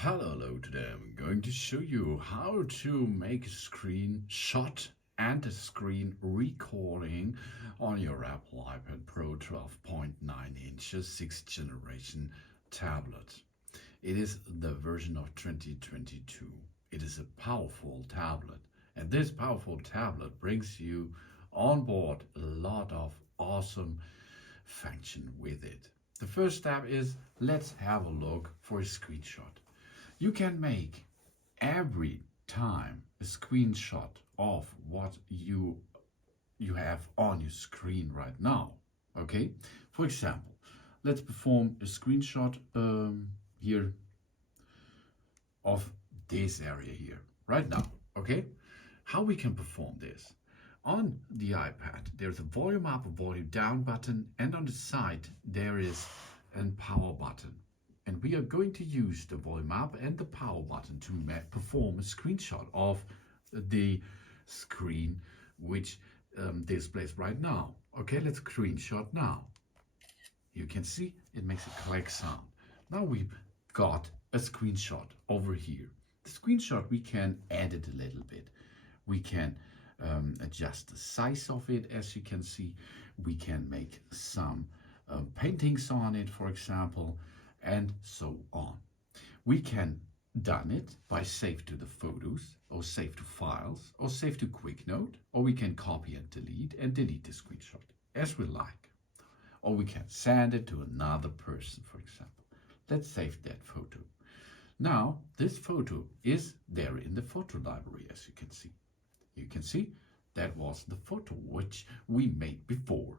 Hello, today I'm going to show you how to make a screenshot and a screen recording on your Apple iPad Pro 12.9 inches 6th generation tablet. It is the version of 2022. It is a powerful tablet, and this powerful tablet brings you on board a lot of awesome function with it. The first step is let's have a look for a screenshot. You can make every time a screenshot of what you have on your screen right now. Okay, for example, let's perform a screenshot here of this area here right now. Okay, how we can perform this? On the iPad there's a volume up, a volume down button, and on the side there is a power button. And we are going to use the volume up and the power button to perform a screenshot of the screen which displays right now. Okay, let's screenshot now. You can see it makes a click sound. Now we've got a screenshot over here. The screenshot, we can edit a little bit. We can adjust the size of it, as you can see. We can make some paintings on it, for example, and so on. We can done it by save to the photos, or save to files, or save to quick note, or we can copy and delete the screenshot as we like. Or we can send it to another person, for example. Let's save that photo. Now this photo is there in the photo library, as you can see. You can see that was the photo which we made before.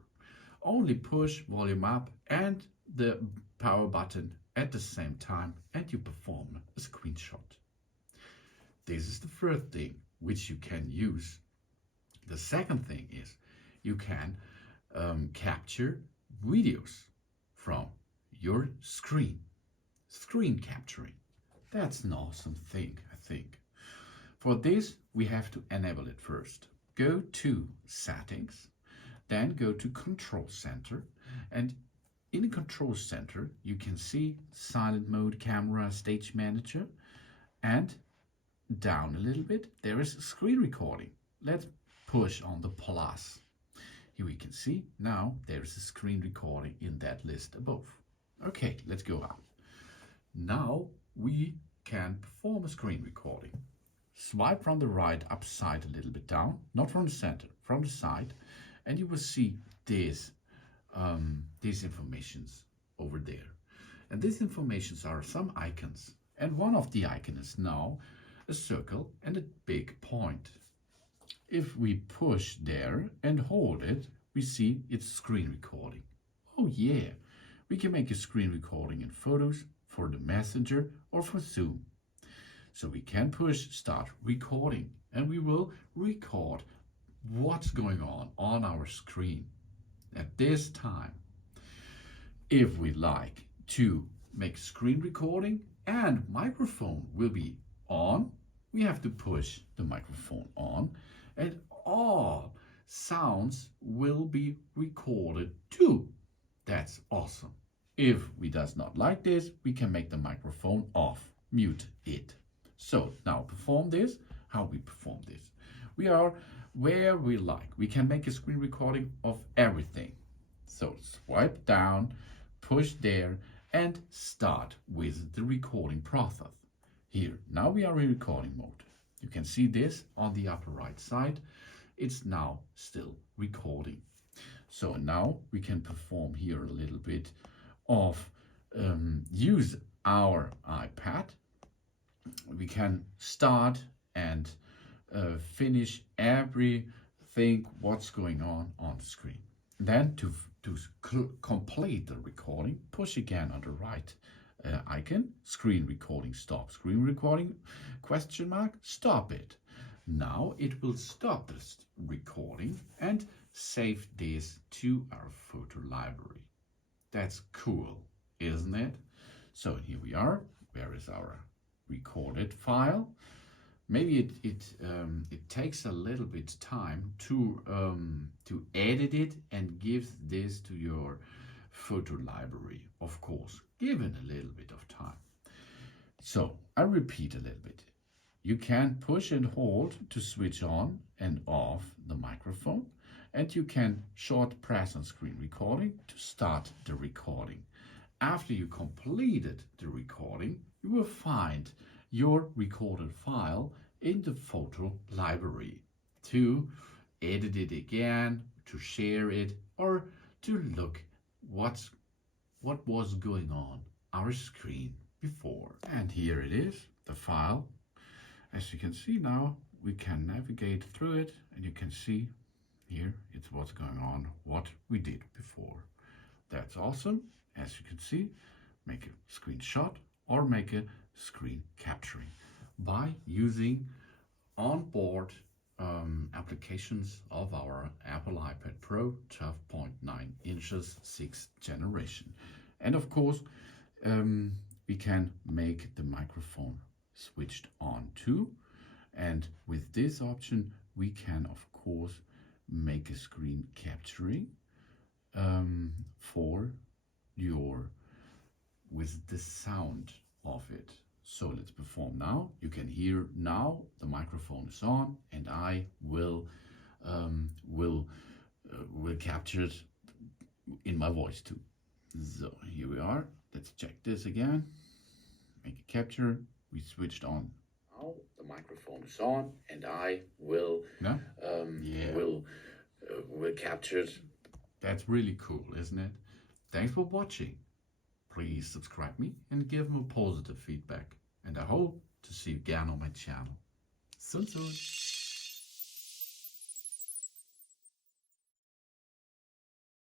Only push volume up and the power button at the same time and you perform a screenshot. This is the first thing which you can use. The second thing is you can capture videos from your screen. Screen capturing. That's an awesome thing, I think. For this, we have to enable it first. Go to Settings, then go to Control Center, and in the Control Center, you can see Silent Mode, Camera, Stage Manager, and down a little bit, there is screen recording. Let's push on the plus. Here we can see now there is a screen recording in that list above. Okay, let's go up. Now we can perform a screen recording. Swipe from the right up side a little bit down, not from the center, from the side, and you will see these informations over there. And these informations are some icons. And one of the icons is now a circle and a big point. If we push there and hold it, we see it's screen recording. Oh yeah, we can make a screen recording in Photos, for the Messenger, or for Zoom. So we can push start recording and we will record what's going on our screen at this time. If we like to make screen recording and microphone will be on, we have to push the microphone on and all sounds will be recorded too. That's awesome. If we does not like this, we can make the microphone off, mute it. So now perform this. How we perform this? We are where we like. We can make a screen recording of everything. So swipe down, push there, and start with the recording process. Here, now we are in recording mode. You can see this on the upper right side. It's now still recording. So now we can perform here a little bit of use our iPad. We can start and finish everything what's going on the screen. Then to complete the recording, push again on the right icon, screen recording stop, screen recording question mark, stop it. Now it will stop this recording and save this to our photo library. That's cool, isn't it? So here we are. Where is our recorded file? Maybe it takes a little bit time to edit it and give this to your photo library. Of course, given a little bit of time. So I repeat a little bit. You can push and hold to switch on and off the microphone, and you can short press on screen recording to start the recording. After you completed the recording, you will find your recorded file in the photo library to edit it again, to share it, or to look what was going on our screen before. And here it is, the file. As you can see now, we can navigate through it, and you can see here it's what's going on, what we did before. That's awesome. As you can see, make a screenshot or make a screen capturing by using onboard applications of our Apple iPad Pro 12.9 inches 6th generation. And of course, we can make the microphone switched on too. And with this option, we can of course make a screen capturing for your with the sound of it. So let's perform now. You can hear now the microphone is on, and I will capture it in my voice too. So here we are. Let's check this again. Make a capture. We switched on. Now the microphone is on, and I will will capture it. That's really cool, isn't it? Thanks for watching. Please subscribe me and give me positive feedback. And I hope to see you again on my channel. Soon.